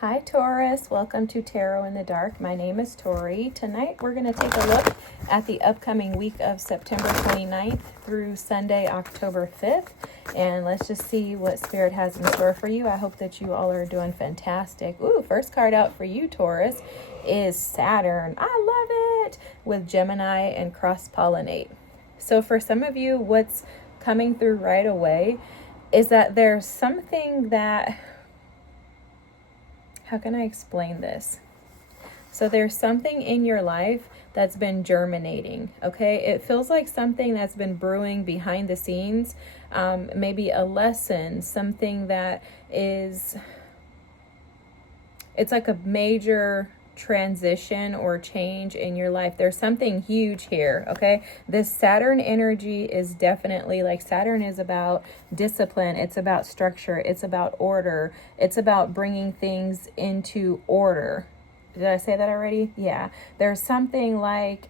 Hi Taurus, welcome to Tarot in the Dark. My name is Tori. Tonight we're going to take a look at the upcoming week of September 29th through Sunday, October 5th. And let's just see what Spirit has in store for you. I hope that you all are doing fantastic. Ooh, first card out for you, Taurus, is Saturn. I love it! With Gemini and cross-pollinate. So for some of you, what's coming through right away is that there's something that... How can I explain this? So there's something in your life that's been germinating, okay? It feels like something that's been brewing behind the scenes, maybe a lesson, something that is, it's like a major transition or change in your life. There's something huge here, okay? This Saturn energy is definitely, like, Saturn is about discipline, it's about structure, it's about order, it's about bringing things into order. Did I say that already? Yeah. There's something like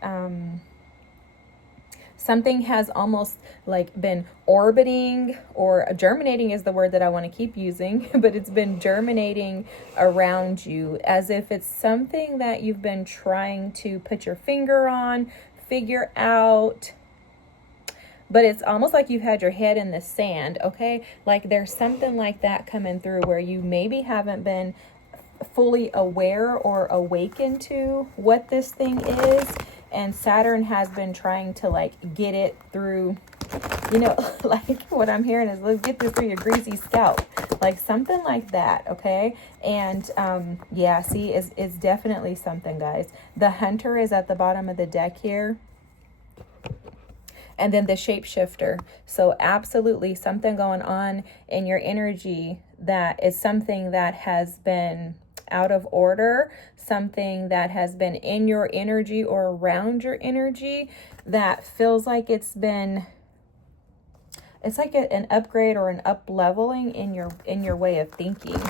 something has almost like been orbiting, or germinating is the word that I want to keep using, but it's been germinating around you as if it's something that you've been trying to put your finger on, figure out, but it's almost like you've had your head in the sand, okay? Like there's something like that coming through where you maybe haven't been fully aware or awakened to what this thing is. And Saturn has been trying to like get it through, you know, like what I'm hearing is, let's get this through your greasy scalp, like something like that, okay? And yeah, see, it's definitely something, guys. The Hunter is at the bottom of the deck here. And then the Shapeshifter. So absolutely something going on in your energy that is something that has been out of order, something that has been in your energy or around your energy that feels like it's been, it's like an upgrade or an up leveling in your way of thinking.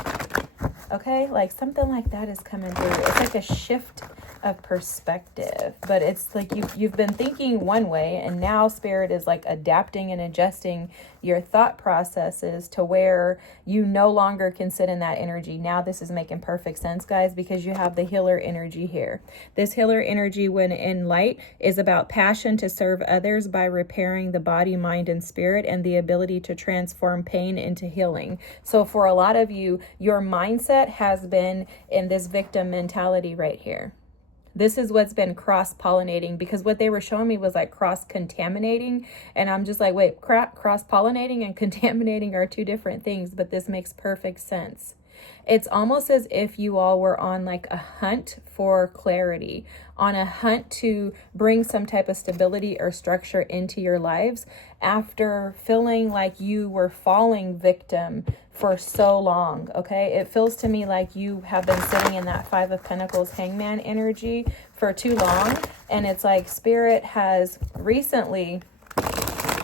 Okay, like something like that is coming through. It's like a shift of perspective, but it's like you've been thinking one way, and now Spirit is like adapting and adjusting your thought processes to where you no longer can sit in that energy. Now this is making perfect sense, guys, because you have the healer energy here. This healer energy, when in light, is about passion to serve others by repairing the body, mind, and spirit, and the ability to transform pain into healing. So for a lot of you, your mindset has been in this victim mentality right here. This is what's been cross-pollinating, because what they were showing me was like cross-contaminating. And I'm just like, wait, cross-pollinating and contaminating are two different things, but this makes perfect sense. It's almost as if you all were on like a hunt for clarity, on a hunt to bring some type of stability or structure into your lives after feeling like you were falling victim for so long, okay? It feels to me like you have been sitting in that Five of Pentacles hangman energy for too long, and it's like Spirit has recently,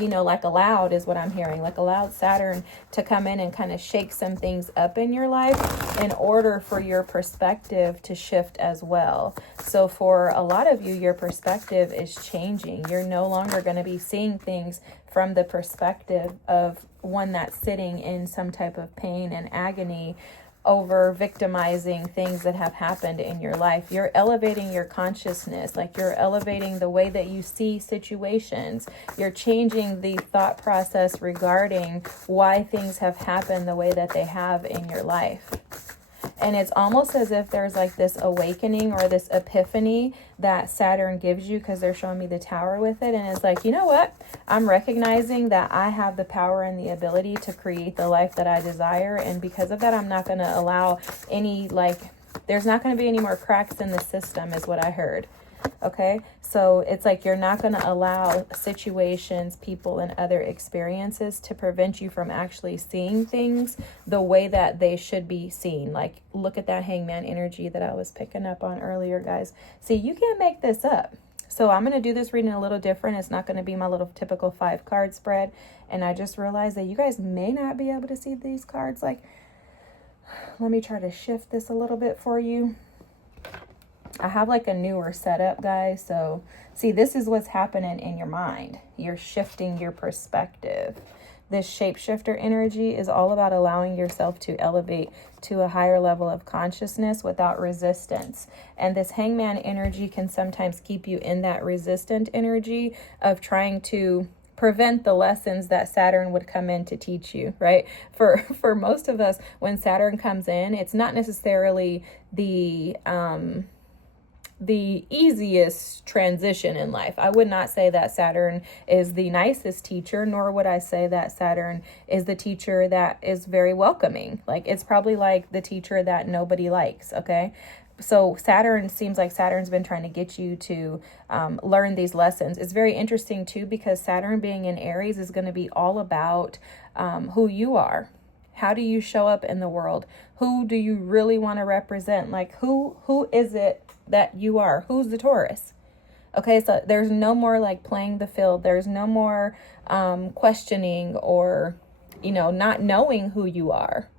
you know, like allowed, is what I'm hearing, like allowed Saturn to come in and kind of shake some things up in your life in order for your perspective to shift as well. So for a lot of you, your perspective is changing. You're no longer going to be seeing things from the perspective of one that's sitting in some type of pain and agony over victimizing things that have happened in your life. You're elevating your consciousness, like you're elevating the way that you see situations. You're changing the thought process regarding why things have happened the way that they have in your life. And it's almost as if there's like this awakening or this epiphany that Saturn gives you, because they're showing me the Tower with it. And it's like, you know what? I'm recognizing that I have the power and the ability to create the life that I desire. And because of that, I'm not going to allow any, like, there's not going to be any more cracks in the system, is what I heard. Okay, so it's like you're not going to allow situations, people, and other experiences to prevent you from actually seeing things the way that they should be seen. Like, look at that hangman energy that I was picking up on earlier, guys. See, you can't make this up. So I'm going to do this reading a little different. It's not going to be my little typical 5-card spread. And I just realized that you guys may not be able to see these cards. Like, let me try to shift this a little bit for you. I have like a newer setup, guys. So see, this is what's happening in your mind. You're shifting your perspective. This shapeshifter energy is all about allowing yourself to elevate to a higher level of consciousness without resistance. And this hangman energy can sometimes keep you in that resistant energy of trying to prevent the lessons that Saturn would come in to teach you, right? For most of us, when Saturn comes in, it's not necessarily the easiest transition in life. I would not say that Saturn is the nicest teacher, nor would I say that Saturn is the teacher that is very welcoming. Like, it's probably like the teacher that nobody likes, okay? So Saturn seems like Saturn's been trying to get you to learn these lessons. It's very interesting too, because Saturn being in Aries is going to be all about who you are. How do you show up in the world? Who do you really want to represent? Like, who is it that you are? Who's the Taurus? Okay, so there's no more like playing the field. There's no more questioning or, not knowing who you are.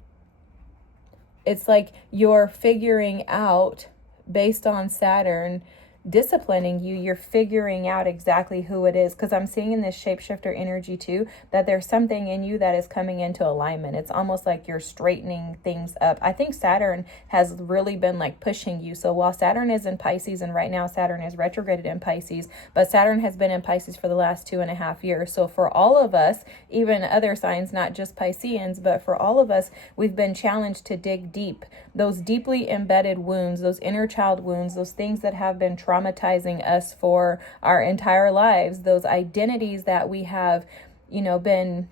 It's like you're figuring out, based on Saturn disciplining you, you're figuring out exactly who it is. Because I'm seeing in this shapeshifter energy too, that there's something in you that is coming into alignment. It's almost like you're straightening things up. I think Saturn has really been like pushing you. So while Saturn is in Pisces, and right now Saturn is retrograded in Pisces, but Saturn has been in Pisces for the last 2.5 years. So for all of us, even other signs, not just Pisceans, but for all of us, we've been challenged to dig deep. Those deeply embedded wounds, those inner child wounds, those things that have been traumatizing us for our entire lives, those identities that we have, been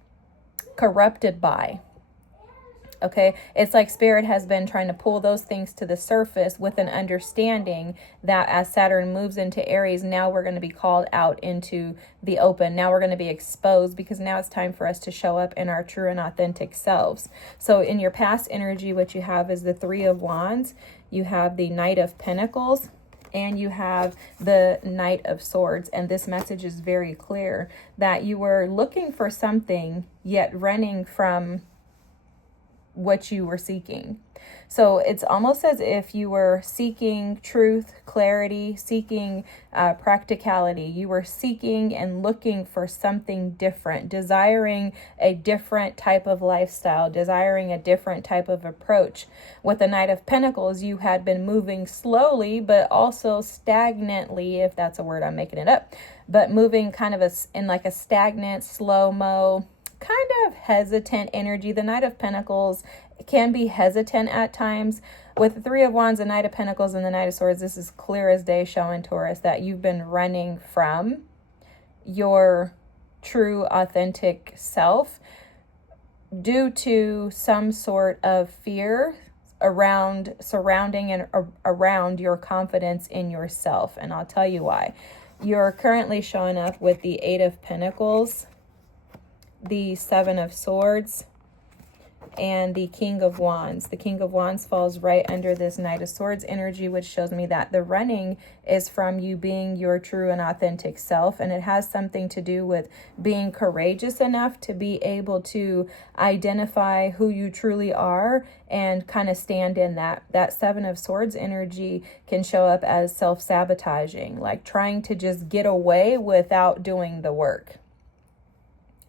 corrupted by. Okay, it's like Spirit has been trying to pull those things to the surface with an understanding that as Saturn moves into Aries, now we're going to be called out into the open. Now we're going to be exposed, because now it's time for us to show up in our true and authentic selves. So in your past energy, what you have is the Three of Wands, you have the Knight of Pentacles, and you have the Knight of Swords. And this message is very clear that you were looking for something, yet running from what you were seeking. So it's almost as if you were seeking truth, clarity, seeking practicality. You were seeking and looking for something different, desiring a different type of lifestyle, desiring a different type of approach. With the Knight of Pentacles, you had been moving slowly, but also stagnantly, if that's a word, I'm making it up, but moving kind of in like a stagnant, slow-mo, kind of hesitant energy. The Knight of Pentacles can be hesitant at times. With the Three of Wands, the Knight of Pentacles, and the Knight of Swords, this is clear as day showing Taurus that you've been running from your true, authentic self due to some sort of fear surrounding and around your confidence in yourself. And I'll tell you why. You're currently showing up with the Eight of Pentacles, the Seven of Swords, and the King of Wands. The King of Wands falls right under this Knight of Swords energy, which shows me that the running is from you being your true and authentic self, and it has something to do with being courageous enough to be able to identify who you truly are and kind of stand in that. That Seven of Swords energy can show up as self-sabotaging, like trying to just get away without doing the work.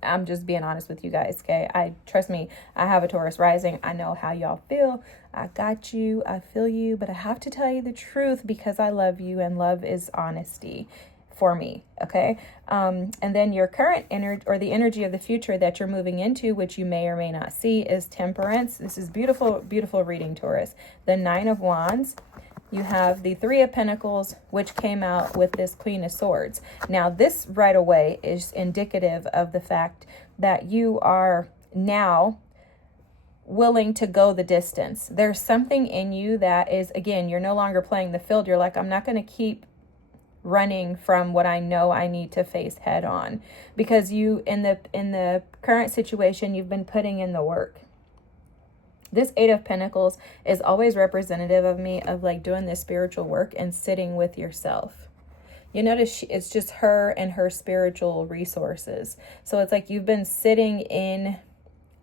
I'm just being honest with you guys, okay? Trust me, I have a Taurus rising. I know how y'all feel. I got you. I feel you. But I have to tell you the truth because I love you, and love is honesty for me, okay? And then your current energy, or the energy of the future that you're moving into, which you may or may not see, is Temperance. This is beautiful, beautiful reading, Taurus. The Nine of Wands. You have the Three of Pentacles, which came out with this Queen of Swords. Now, this right away is indicative of the fact that you are now willing to go the distance. There's something in you that is, again, you're no longer playing the field. You're like, I'm not going to keep running from what I know I need to face head on. Because you, in the current situation, you've been putting in the work. This Eight of Pentacles is always representative of me, of like doing this spiritual work and sitting with yourself. You notice it's just her and her spiritual resources. So it's like you've been sitting in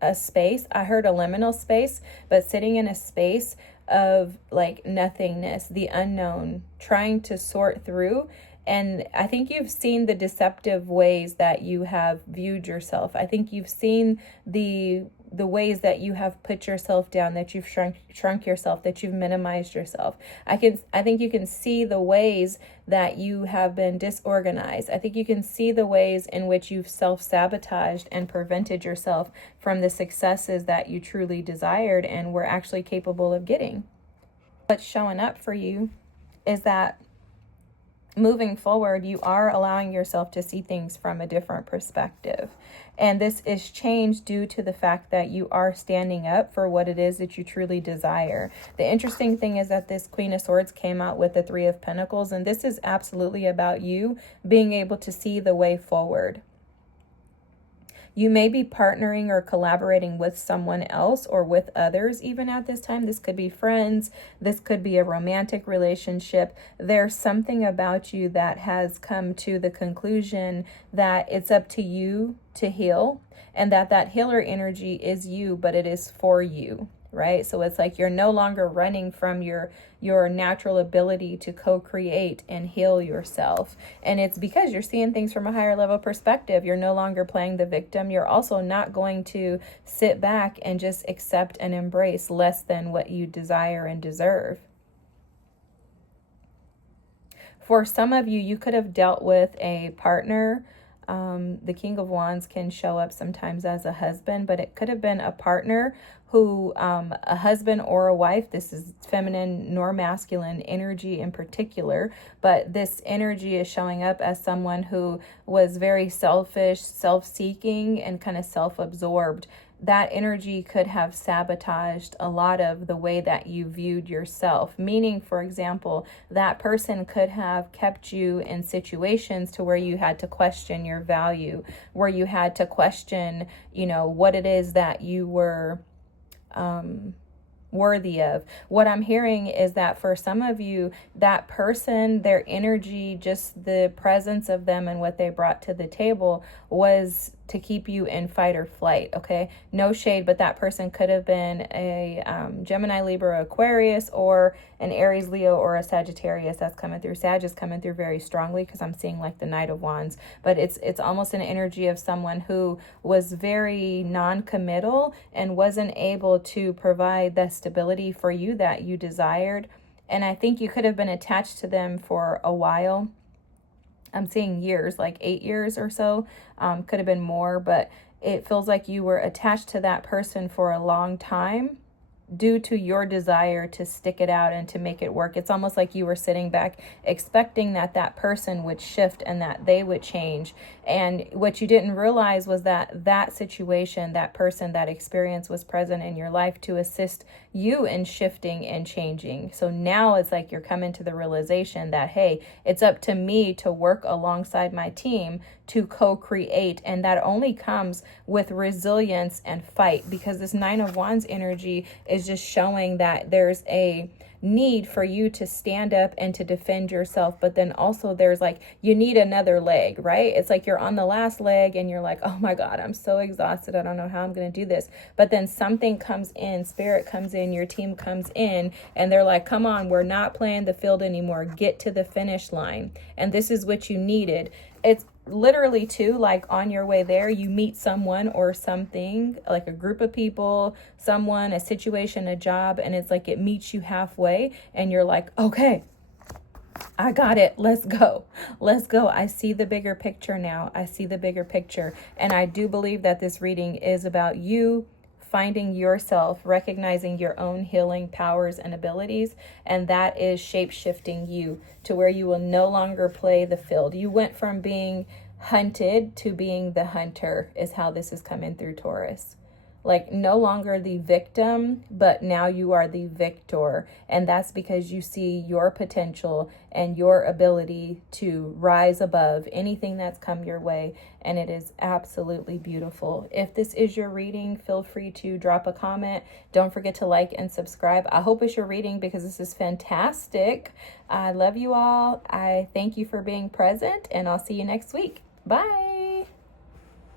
a space. I heard a liminal space, but sitting in a space of like nothingness, the unknown, trying to sort through And I think you've seen the deceptive ways that you have viewed yourself. I think you've seen the ways that you have put yourself down, that you've shrunk yourself, that you've minimized yourself. I think you can see the ways that you have been disorganized. I think you can see the ways in which you've self-sabotaged and prevented yourself from the successes that you truly desired and were actually capable of getting. What's showing up for you is that moving forward, you are allowing yourself to see things from a different perspective. And this is changed due to the fact that you are standing up for what it is that you truly desire. The interesting thing is that this Queen of Swords came out with the Three of Pentacles, and this is absolutely about you being able to see the way forward. You may be partnering or collaborating with someone else or with others even at this time. This could be friends. This could be a romantic relationship. There's something about you that has come to the conclusion that it's up to you to heal, and that healer energy is you, but it is for you. Right? So it's like you're no longer running from your natural ability to co-create and heal yourself. And it's because you're seeing things from a higher level perspective. You're no longer playing the victim. You're also not going to sit back and just accept and embrace less than what you desire and deserve. For some of you, you could have dealt with a partner. The King of Wands can show up sometimes as a husband, but it could have been a partner who, a husband or a wife, this is feminine nor masculine energy in particular, but this energy is showing up as someone who was very selfish, self-seeking, and kind of self-absorbed. That energy could have sabotaged a lot of the way that you viewed yourself. Meaning, for example, that person could have kept you in situations to where you had to question your value, where you had to question, what it is that you were worthy of. What I'm hearing is that for some of you, that person, their energy, just the presence of them and what they brought to the table was to keep you in fight or flight. Okay, no shade, but that person could have been a Gemini, Libra, Aquarius, or an Aries, Leo, or a Sagittarius. That's coming through. Sag is coming through very strongly because I'm seeing like the Knight of Wands, but it's almost an energy of someone who was very non-committal and wasn't able to provide the stability for you that you desired. And I think you could have been attached to them for a while. I'm seeing years, like 8 years or so, could have been more, but it feels like you were attached to that person for a long time due to your desire to stick it out and to make it work. It's almost like you were sitting back expecting that person would shift and that they would change. And what you didn't realize was that situation, that person, that experience was present in your life to assist you in shifting and changing. So now it's like you're coming to the realization that, hey, it's up to me to work alongside my team to co-create. And that only comes with resilience and fight, because this Nine of Wands energy is just showing that there's a need for you to stand up and to defend yourself, but then also there's like you need another leg, right? It's like you're on the last leg and you're like, oh my God, I'm so exhausted, I don't know how I'm going to do this. But then something comes in, spirit comes in, your team comes in, and they're like, come on, we're not playing the field anymore, get to the finish line. And this is what you needed. It's literally too, like on your way there, you meet someone or something, like a group of people, someone, a situation, a job, and it's like it meets you halfway and you're like, okay, I got it. Let's go. Let's go. I see the bigger picture now. I see the bigger picture. And I do believe that this reading is about you finding yourself, recognizing your own healing powers and abilities, and that is shape-shifting you to where you will no longer play the field. You went from being hunted to being the hunter is how this is coming through, Taurus. Like no longer the victim, but now you are the victor. And that's because you see your potential and your ability to rise above anything that's come your way. And it is absolutely beautiful. If this is your reading, feel free to drop a comment. Don't forget to like and subscribe. I hope it's your reading because this is fantastic. I love you all. I thank you for being present, and I'll see you next week. Bye.